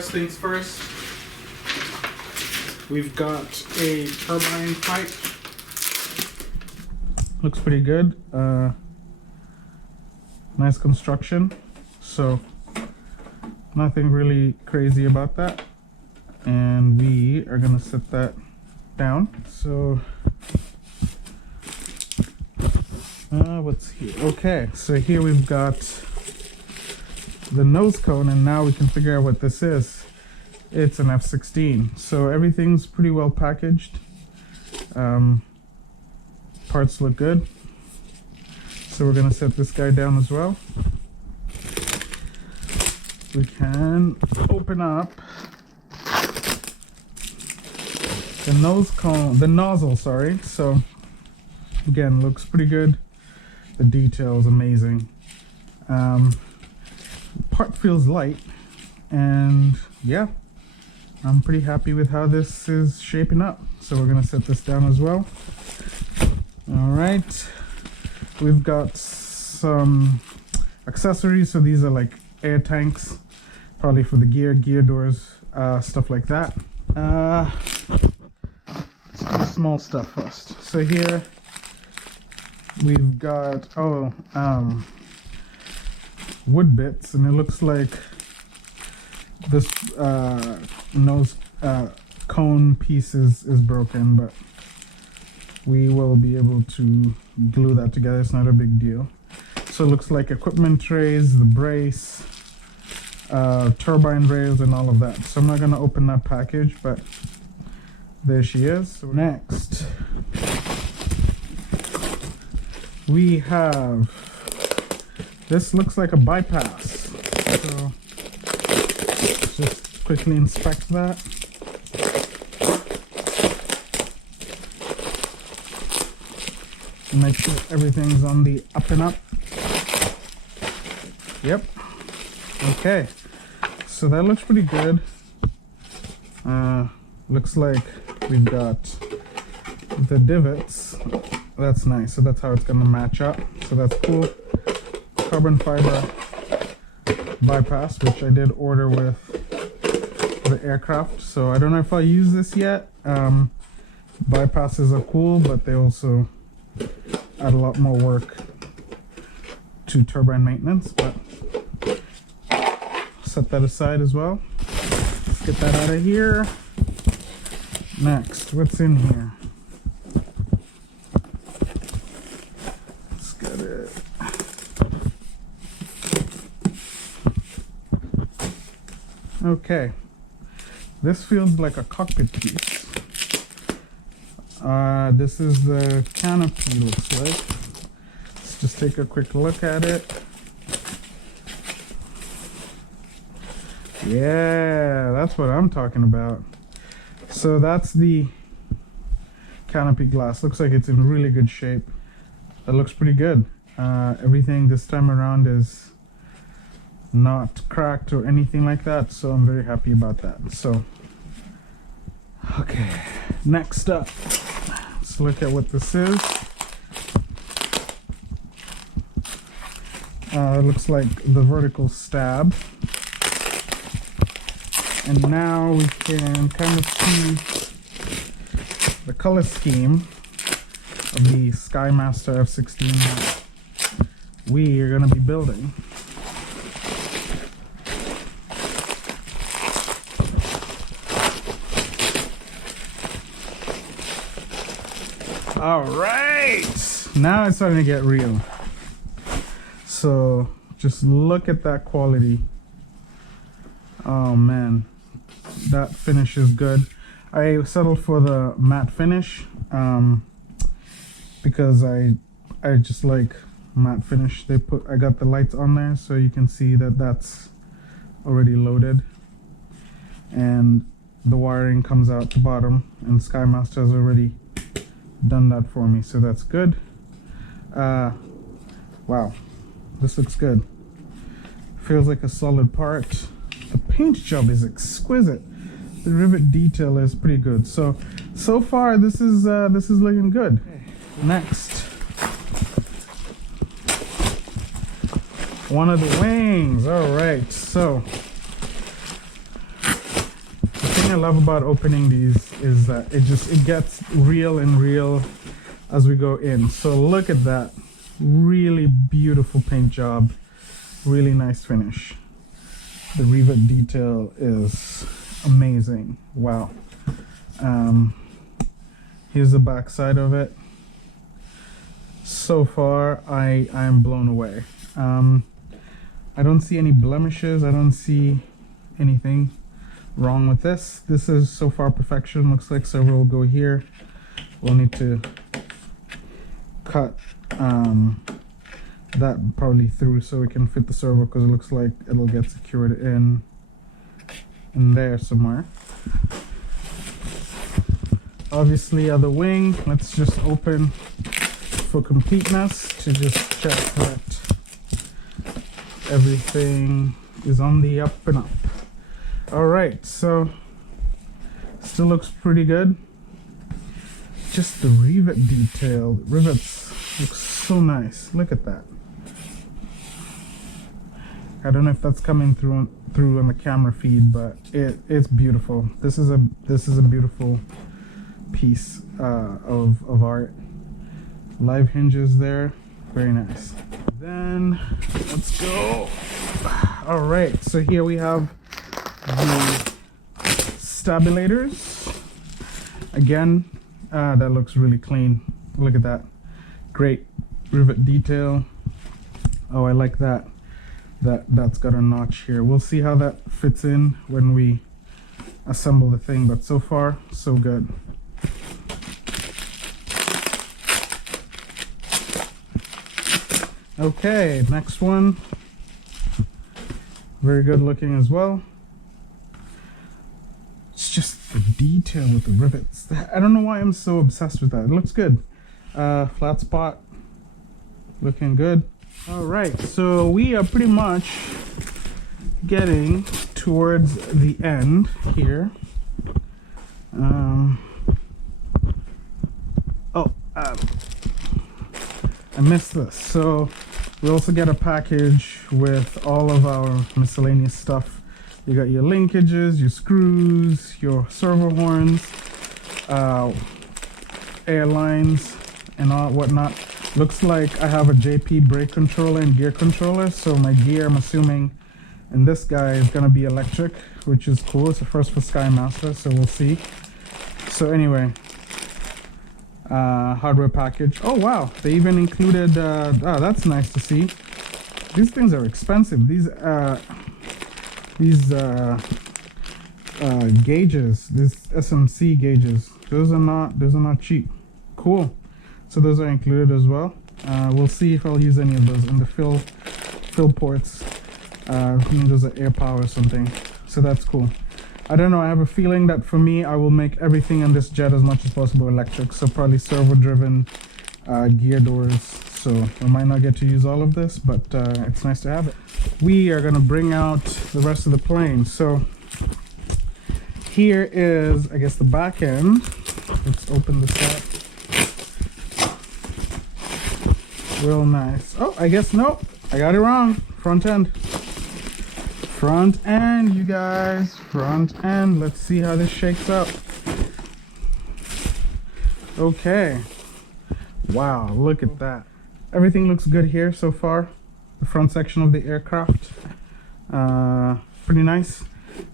first things first, we've got a turbine pipe. Looks pretty good. Nice construction. So nothing really crazy about that. And we are gonna set that down. So what's here? Okay, so here we've got the nose cone, and now we can figure out what this is. It's an F-16. So everything's pretty well packaged. Parts look good. So we're gonna set this guy down as well. We can open up the nose cone, the nozzle, sorry. So again, looks pretty good. The detail is amazing. Part feels light, and yeah, I'm pretty happy with how this is shaping up. So we're gonna set this down as well. All right, we've got some accessories. So these are like air tanks, probably for the gear doors, stuff like that. Let's do small stuff first. So here we've got wood bits, and it looks like this nose cone piece is broken, but we will be able to glue that together. It's not a big deal. So it looks like equipment trays, the brace, turbine rails, and all of that. So I'm not going to open that package, but there she is. So next we have, this looks like a bypass. So let's just quickly inspect that. Make sure everything's on the up and up. Yep. Okay. So that looks pretty good. Looks like we've got the divots. That's nice. So that's how it's gonna match up. So that's cool. Carbon fiber bypass, which I did order with the aircraft. So I don't know if I'll use this yet. Bypasses are cool, but they also add a lot more work to turbine maintenance, but set that aside as well. Let's get that out of here. Next, what's in here? Let's get it. Okay, this feels like a cockpit piece. This is the canopy, looks like. Let's just take a quick look at it. Yeah, that's what I'm talking about. So that's the canopy glass. Looks like it's in really good shape. That looks pretty good. Everything this time around is not cracked or anything like that, so I'm very happy about that. So okay, next up, let's look at what this is. It looks like the vertical stab, and now we can kind of see the color scheme of the Skymaster F-16 that we are going to be building. All right, now it's starting to get real. So just look at that quality. Oh man, that finish is good. I settled for the matte finish because I just like matte finish. I got the lights on there, so you can see that that's already loaded, and the wiring comes out the bottom, and Skymaster has already done that for me, so that's good. Wow, this looks good. Feels like a solid part. The paint job is exquisite. The rivet detail is pretty good. So far this is looking good. Next, one of the wings. All right, so thing I love about opening these is that it gets real and real as we go in. So look at that, really beautiful paint job, really nice finish. The rivet detail is amazing. Wow. Here's the back side of it. So far I am blown away. I don't see any blemishes. I don't see anything wrong with this. This is so far perfection. Looks like servo will go here. We'll need to cut that probably through so we can fit the servo, because it looks like it'll get secured in there somewhere. Obviously other wing, let's just open for completeness to just check that everything is on the up and up. All right, so still looks pretty good. Just the rivet detail, rivets look so nice. Look at that. I don't know if that's coming through on the camera feed, but it's beautiful. This is a beautiful piece of art. Live hinges there, very nice. Then let's go. All right, so here we have the Stabilators. Again, that looks really clean. Look at that, great rivet detail. Oh, I like that. That's got a notch here. We'll see how that fits in when we assemble the thing, but so far so good. Okay, next one. Very good looking as well. It's just the detail with the rivets. I don't know why I'm so obsessed with that. It looks good. Flat spot, looking good. All right, so we are pretty much getting towards the end here. I missed this. So we also get a package with all of our miscellaneous stuff. You got your linkages, your screws, your servo horns, air lines, and all whatnot. Looks like I have a JP brake controller and gear controller, so my gear, I'm assuming, and this guy is gonna be electric, which is cool. It's a first for Skymaster, so we'll see. So anyway, hardware package. Oh wow, they even included, that's nice to see. These things are expensive. These gauges, these SMC gauges, those are not cheap. Cool. So those are included as well. We'll see if I'll use any of those in the fill ports. I think those are air power or something. So that's cool. I don't know, I have a feeling that for me, I will make everything in this jet as much as possible electric. So probably servo driven gear doors. So I might not get to use all of this, but it's nice to have it. We are gonna bring out the rest of the plane. So here is, I guess, the back end. Let's open this up. Real nice. Oh, I guess no, I got it wrong. Front end. Front end, you guys. Front end. Let's see how this shakes up. Okay. Wow, look at that. Everything looks good here so far. The front section of the aircraft. Pretty nice.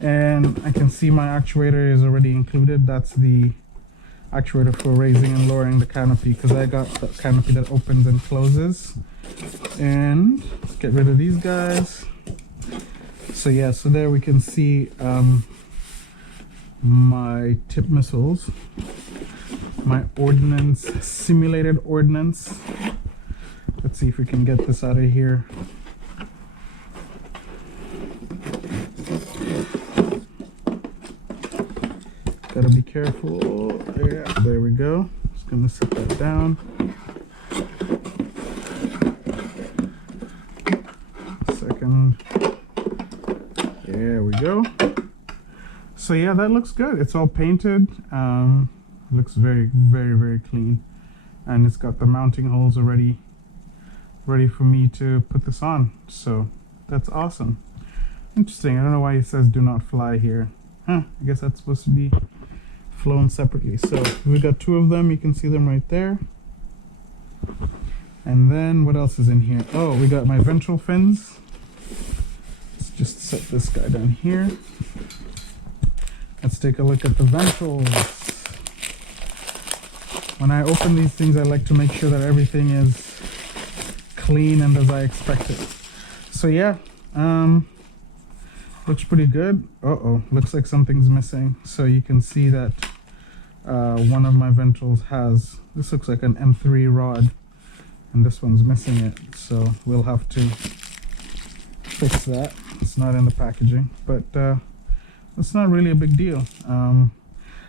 And I can see my actuator is already included. That's the actuator for raising and lowering the canopy, because I got the canopy that opens and closes. And let's get rid of these guys. So yeah, so there we can see my tip missiles, my ordnance, simulated ordnance. Let's see if we can get this out of here. Gotta be careful. Yeah, there we go. Just gonna set that down. Second. There we go. So yeah, that looks good. It's all painted. Looks very, very, very clean. And it's got the mounting holes already ready for me to put this on. So that's awesome. Interesting. I don't know why it says do not fly here. I guess that's supposed to be flown separately. So we got 2 of them. You can see them right there. And then what else is in here? Oh, we got my ventral fins. Let's just set this guy down here. Let's take a look at the ventrals. When I open these things, I like to make sure that everything is clean and as I expected. So yeah, looks pretty good. Looks like something's missing. So you can see that one of my ventrals has, this looks like an M3 rod, and this one's missing it. So we'll have to fix that. It's not in the packaging, but it's not really a big deal.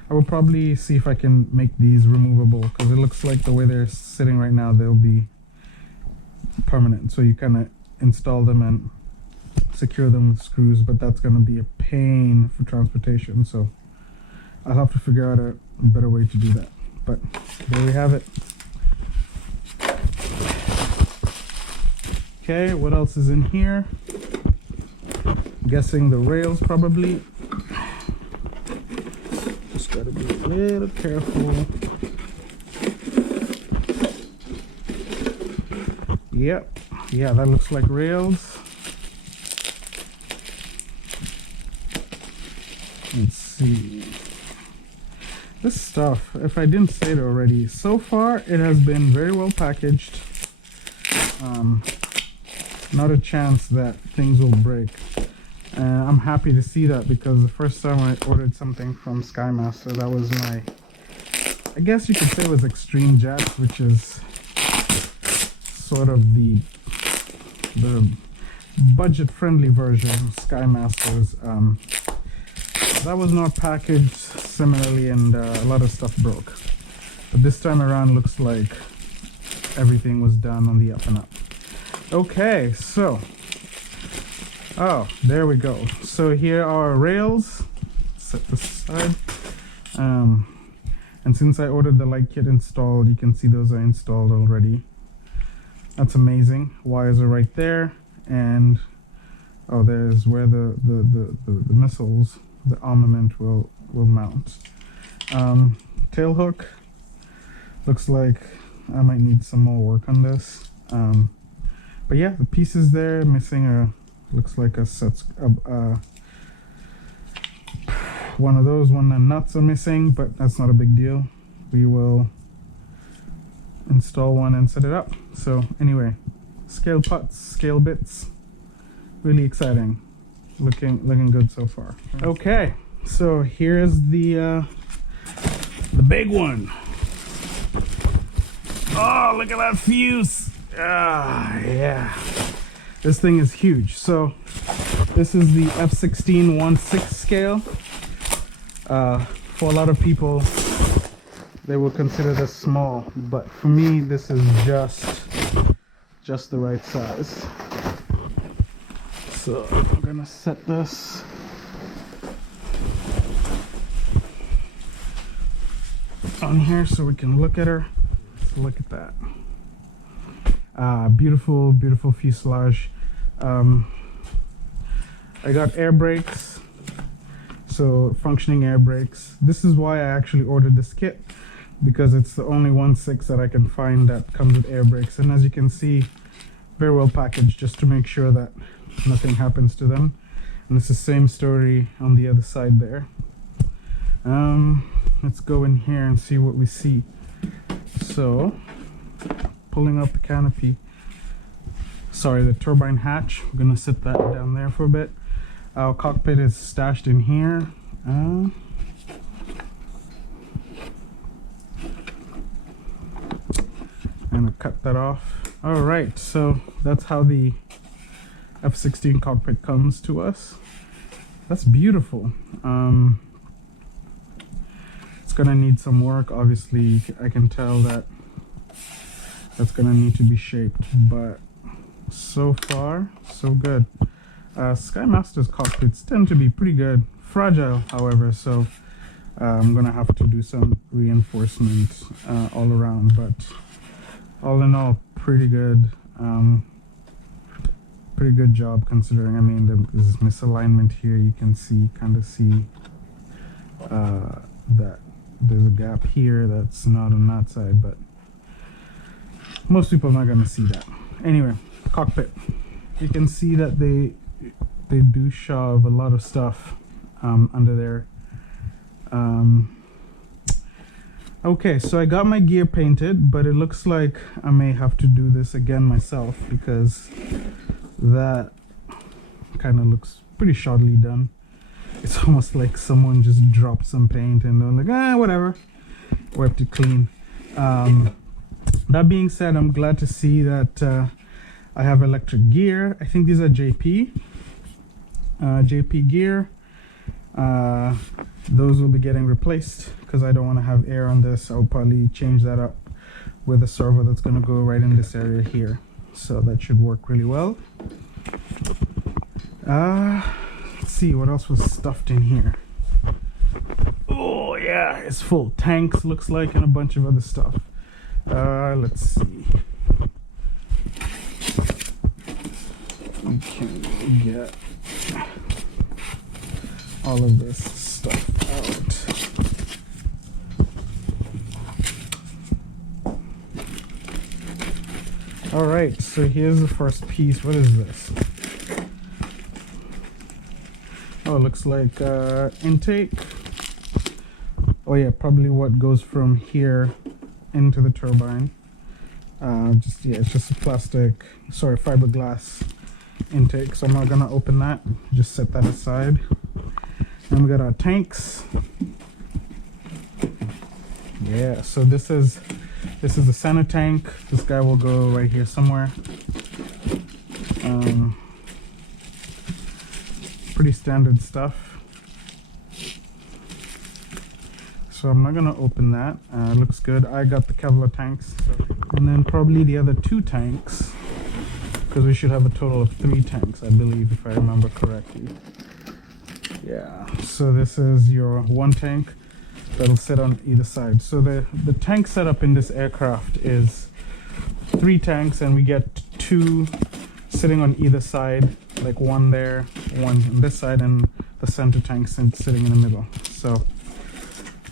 I will probably see if I can make these removable, because it looks like the way they're sitting right now, they'll be permanent. So you kind of install them and secure them with screws, but that's going to be a pain for transportation. So I'll have to figure out a better way to do that. But there we have it. Okay, what else is in here? I'm guessing the rails probably. Just gotta be a little careful. Yep, yeah, that looks like rails. Let's see. This stuff, if I didn't say it already, so far it has been very well packaged. Not a chance that things will break. I'm happy to see that, because the first time I ordered something from Skymaster, that was my, I guess you could say it was Extreme Jets, which is sort of the budget-friendly version of Skymasters. That was not packaged similarly, and a lot of stuff broke. But this time around, looks like everything was done on the up and up. Okay, so, oh, there we go. So here are our rails. Set this aside. And since I ordered the light kit installed, you can see those are installed already. That's amazing. Wires are right there, and oh, there's where the missiles, the armament will mount. Tail hook. Looks like I might need some more work on this. But yeah, the pieces there missing are, looks like a set, one of those, one of the nuts are missing, but that's not a big deal. We will install one and set it up. So anyway, scale putts, scale bits, really exciting. Looking good so far. Okay, so here's the big one. Oh, look at that fuse. Ah, yeah. This thing is huge. So this is the F-16 1/6 scale. For a lot of people, they will consider this small, but for me, this is just the right size. So I'm gonna set this on here so we can look at her. Let's look at that. Beautiful, beautiful fuselage. I got air brakes, so functioning air brakes. This is why I actually ordered this kit, because it's the only 1/6 that I can find that comes with air brakes. And as you can see, very well packaged, just to make sure that nothing happens to them. And it's the same story on the other side there. Let's go in here and see what we see. So, pulling up the canopy, sorry, the turbine hatch. We're gonna sit that down there for a bit. Our cockpit is stashed in here. I'm gonna cut that off. All right, so that's how the F-16 cockpit comes to us. That's beautiful. It's gonna need some work. Obviously, I can tell that that's gonna need to be shaped, but so far, so good. Skymaster's cockpits tend to be pretty good. Fragile, however, so I'm gonna have to do some reinforcement all around, but all in all, pretty good. Pretty good job considering. I mean, there's misalignment here. You can see, kind of see that there's a gap here that's not on that side, but most people are not going to see that. Anyway, cockpit. You can see that they do shove a lot of stuff under there. Okay, so I got my gear painted, but it looks like I may have to do this again myself because that kind of looks pretty shoddily done. It's almost like someone just dropped some paint and they're like, whatever, wiped it clean. That being said, I'm glad to see that I have electric gear. I think these are JP gear. Those will be getting replaced because I don't want to have air on this. I'll probably change that up with a servo that's going to go right in this area here. So that should work really well. Let's see what else was stuffed in here. Oh yeah, it's full. Tanks looks like, and a bunch of other stuff. Let's see. We can get all of this stuff out. All right, so here's the first piece. What is this? Oh, it looks like intake. Oh yeah, probably what goes from here into the turbine. It's just a fiberglass intake, so I'm not gonna open that. Just set that aside. And we got our tanks. Yeah, so this is the center tank. This guy will go right here somewhere. Pretty standard stuff. So I'm not gonna open that. Looks good. I got the Kevlar tanks, and then probably the other 2 tanks, because we should have a total of 3 tanks, I believe, if I remember correctly. Yeah. So this is your 1 tank that'll sit on either side. So the tank setup in this aircraft is 3 tanks, and we get 2 sitting on either side, like 1 there, 1 on this side, and the center tank sitting in the middle. So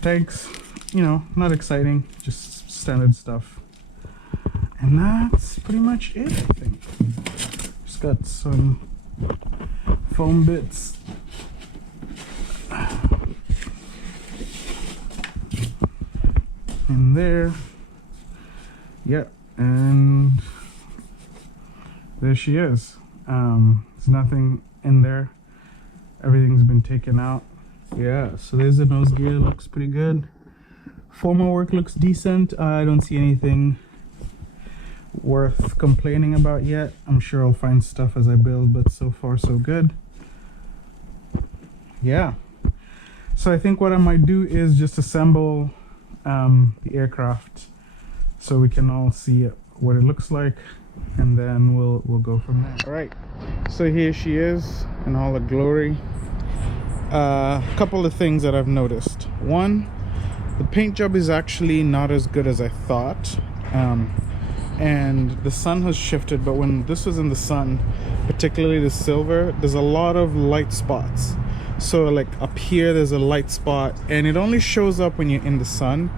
tanks, not exciting, just standard stuff. And that's pretty much it, I think. Just got some foam bits. In there. Yep, and there she is. There's nothing in there. Everything's been taken out. Yeah, so there's the nose gear. Looks pretty good. Former work looks decent. I don't see anything worth complaining about yet. I'm sure I'll find stuff as I build, but so far so good. Yeah. So I think what I might do is just assemble the aircraft so we can all see what it looks like, and then we'll go from there. All right, so here she is in all her glory. A couple of things that I've noticed. One, the paint job is actually not as good as I thought, and the sun has shifted, but when this was in the sun, particularly the silver, there's a lot of light spots. So like up here there's a light spot, and it only shows up when you're in the sun,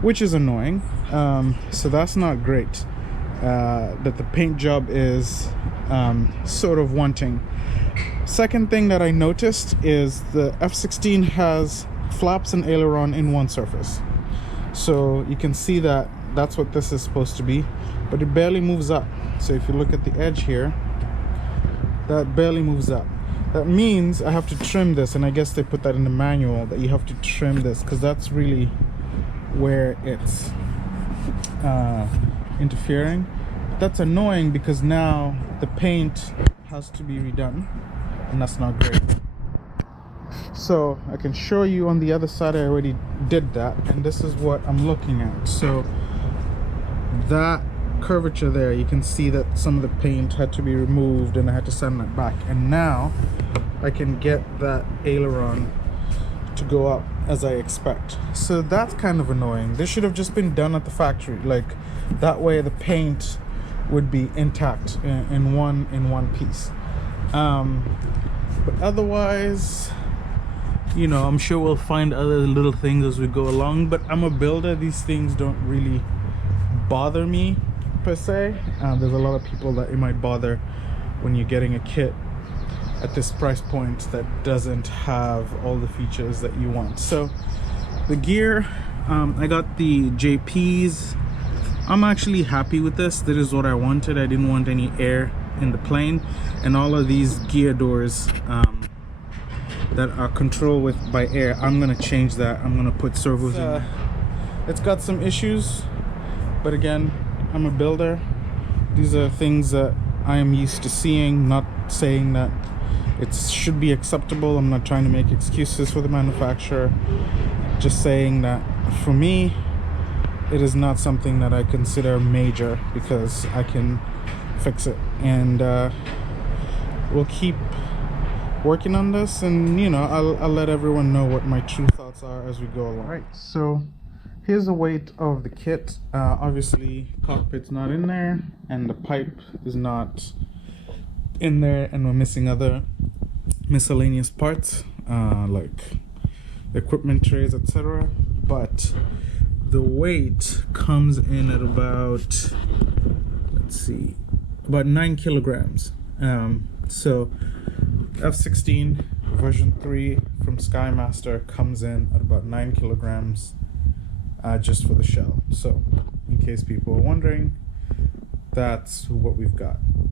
which is annoying. So that's not great, that the paint job is sort of wanting. Second thing that I noticed is the F-16 has flaps and aileron in one surface. So you can see that that's what this is supposed to be, but it barely moves up. So if you look at the edge here, that barely moves up. That means I have to trim this, and I guess they put that in the manual that you have to trim this, because that's really where it's interfering. That's annoying because now the paint has to be redone, and that's not great. So I can show you on the other side, I already did that, and this is what I'm looking at. So that curvature there, you can see that some of the paint had to be removed, and I had to sand that back, and now I can get that aileron to go up as I expect. So that's kind of annoying. This should have just been done at the factory, like that way the paint would be intact in one piece. But otherwise you know, I'm sure we'll find other little things as we go along, but I'm a builder. These things don't really bother me per se. There's a lot of people that it might bother when you're getting a kit at this price point that doesn't have all the features that you want. So the gear, I got the JPs. I'm actually happy with this. This is what I wanted. I didn't want any air in the plane, and all of these gear doors that are controlled by air, I'm gonna change that. I'm gonna put servos in there. It's got some issues, but again, I'm a builder. These are things that I am used to seeing. Not saying that it should be acceptable. I'm not trying to make excuses for the manufacturer. Just saying that for me, it is not something that I consider major, because I can fix it. And we'll keep working on this, and you know, I'll let everyone know what my true thoughts are as we go along. Right, so here's the weight of the kit. Obviously cockpit's not in there, and the pipe is not in there, and we're missing other miscellaneous parts like the equipment trays, etc. But the weight comes in at about, let's see, about 9 kilograms. So F-16 version 3 from Skymaster comes in at about 9 kilograms just for the shell. So in case people are wondering, that's what we've got.